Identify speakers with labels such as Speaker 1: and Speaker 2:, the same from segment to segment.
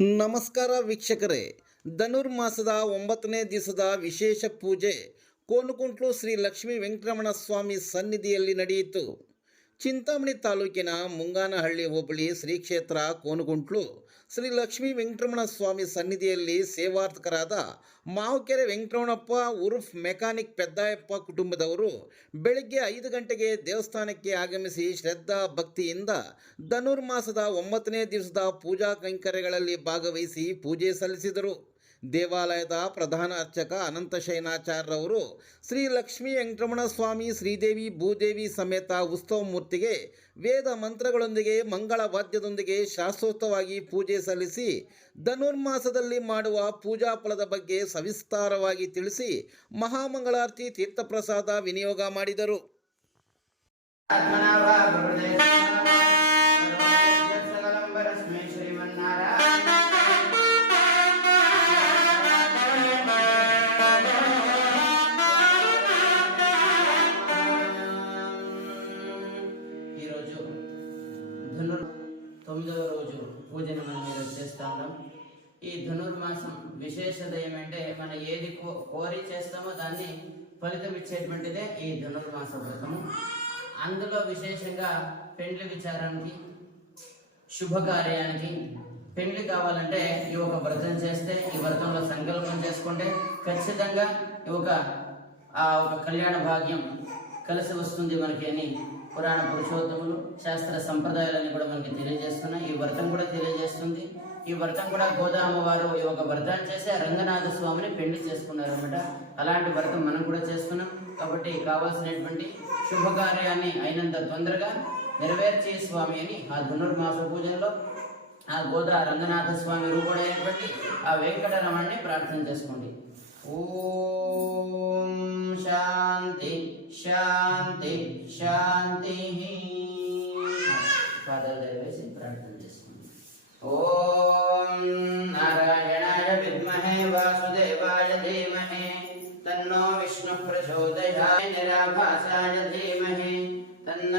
Speaker 1: ನಮಸ್ಕಾರ ವೀಕ್ಷಕರೇ. ಧನುರ್ಮಾಸದ ಒಂಬತ್ತನೇ ದಿವಸದ ವಿಶೇಷ ಪೂಜೆ ಕೋನುಕುಂಟ್ಲು ಶ್ರೀ ಲಕ್ಷ್ಮೀ ವೆಂಕಟರಮಣ ಸ್ವಾಮಿ ಸನ್ನಿಧಿಯಲ್ಲಿ ನಡೆಯಿತು. ಚಿಂತಾಮಣಿ ತಾಲೂಕಿನ ಮುಂಗಾನಹಳ್ಳಿ ಹೋಬಳಿ ಶ್ರೀ ಕ್ಷೇತ್ರ ಕೋನುಗುಂಟ್ಲು. ಶ್ರೀ ಲಕ್ಷ್ಮೀ ವೆಂಕಟರಮಣ ಸ್ವಾಮಿ ಸನ್ನಿಧಿಯಲ್ಲಿ ಸೇವಾರ್ಥಕರಾದ ಮಾವುಕೆರೆ ವೆಂಕಟರಮಣಪ್ಪ, ಉರ್ಫ್ ಮೆಕ್ಯಾನಿಕ್ ಪೆದ್ದಾಯಪ್ಪ ಕುಟುಂಬದವರು ಬೆಳಿಗ್ಗೆ ಐದು ಗಂಟೆಗೆ ದೇವಸ್ಥಾನಕ್ಕೆ ಆಗಮಿಸಿ ಶ್ರದ್ಧಾ ಭಕ್ತಿಯಿಂದ ಧನುರ್ಮಾಸದ ಒಂಬತ್ತನೇ ದಿವಸದ ಪೂಜಾ ಕೈಂಕರ್ಯಗಳಲ್ಲಿ ಭಾಗವಹಿಸಿ ಪೂಜೆ ಸಲ್ಲಿಸಿದರು. ದೇವಾಲಯದ ಪ್ರಧಾನ ಅರ್ಚಕ ಅನಂತ ಶೈನಾಚಾರ್ಯವರು ಶ್ರೀ ಲಕ್ಷ್ಮೀ ವೆಂಕಟರಮಣ ಸ್ವಾಮಿ ಶ್ರೀದೇವಿ ಭೂದೇವಿ ಸಮೇತ ಉತ್ಸವ ಮೂರ್ತಿಗೆ ವೇದ ಮಂತ್ರಗಳೊಂದಿಗೆ ಮಂಗಳ ವಾದ್ಯದೊಂದಿಗೆ ಶಾಸ್ತ್ರೋಕ್ತವಾಗಿ ಪೂಜೆ ಸಲ್ಲಿಸಿ ಧನುರ್ಮಾಸದಲ್ಲಿ ಮಾಡುವ ಪೂಜಾ ಫಲದ ಬಗ್ಗೆ ಸವಿಸ್ತಾರವಾಗಿ ತಿಳಿಸಿ ಮಹಾಮಂಗಳಾರತಿ ತೀರ್ಥಪ್ರಸಾದ ವಿನಿಯೋಗ ಮಾಡಿದರು.
Speaker 2: తొమ్మిదవ రోజు పూజను మనం ఈరోజు చేస్తా ఈ ధనుర్మాసం విశేషత ఏమంటే మనం ఏది కో కోరి చేస్తామో దాన్ని ఫలితం ఇచ్చేటువంటిదే ఈ ధనుర్మాస వ్రతము. అందులో విశేషంగా పెండ్లి విచారానికి శుభకార్యానికి పెండ్లి కావాలంటే ఈ ఒక వ్రతం చేస్తే ఈ వ్రతంలో సంకల్పం చేసుకుంటే ఖచ్చితంగా ఈ ఒక ఆ ఒక కళ్యాణ భాగ్యం కలిసి వస్తుంది మనకి అని పురాణ పురుషోత్తములు శాస్త్ర సంప్రదాయాలన్నీ కూడా మనకి తెలియజేస్తున్నాయి. ఈ వ్రతం కూడా తెలియజేస్తుంది. ఈ వ్రతం కూడా గోదా అమ్మవారు ఈ ఒక వ్రతాన్ని చేసి రంగనాథ స్వామిని పెళ్ళి చేసుకున్నారు అనమాట అలాంటి వ్రతం మనం కూడా చేసుకున్నాం కాబట్టి కావాల్సినటువంటి శుభకార్యాన్ని అయినంత తొందరగా నెరవేర్చే స్వామి అని ఆ ధనుర్మాస పూజలో ఆ గోదా రంగనాథ స్వామి రూపుడైనటువంటి ఆ వెంకటరమణ్ణి ప్రార్థన చేసుకోండి. ఓ శాంతి శాంతి శాంతి పాదాలు దయవేసి ప్రార్థన చేసుకోండి. ఓం నారాయణాయ విద్మహే వాసుదేవాయ ధీమహే తన్నో విష్ణు ప్రచోదయాయ నిరాభాసాయ ధీమహే తన్న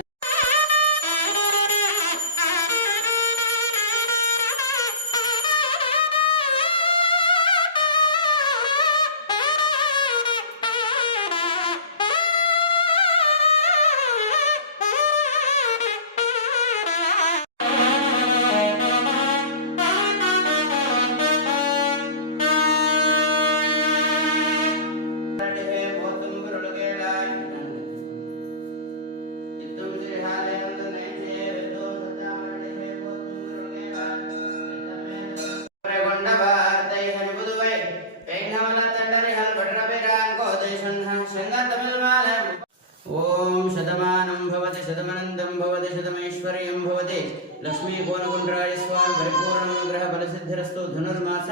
Speaker 2: ఓం శతమానం భవతి శతమనందం భవతి శతమైశ్వర్యం భవతి లక్ష్మీ కోనగుండ్రాయ స్వామి పరిపూర్ణమనుగ్రహ ఫలసిద్ధిరస్తు ధనుర్మాస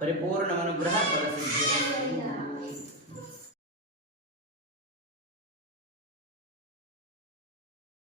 Speaker 2: పరిపూర్ణమనుగ్రహ ఫలసిద్ధిరస్తు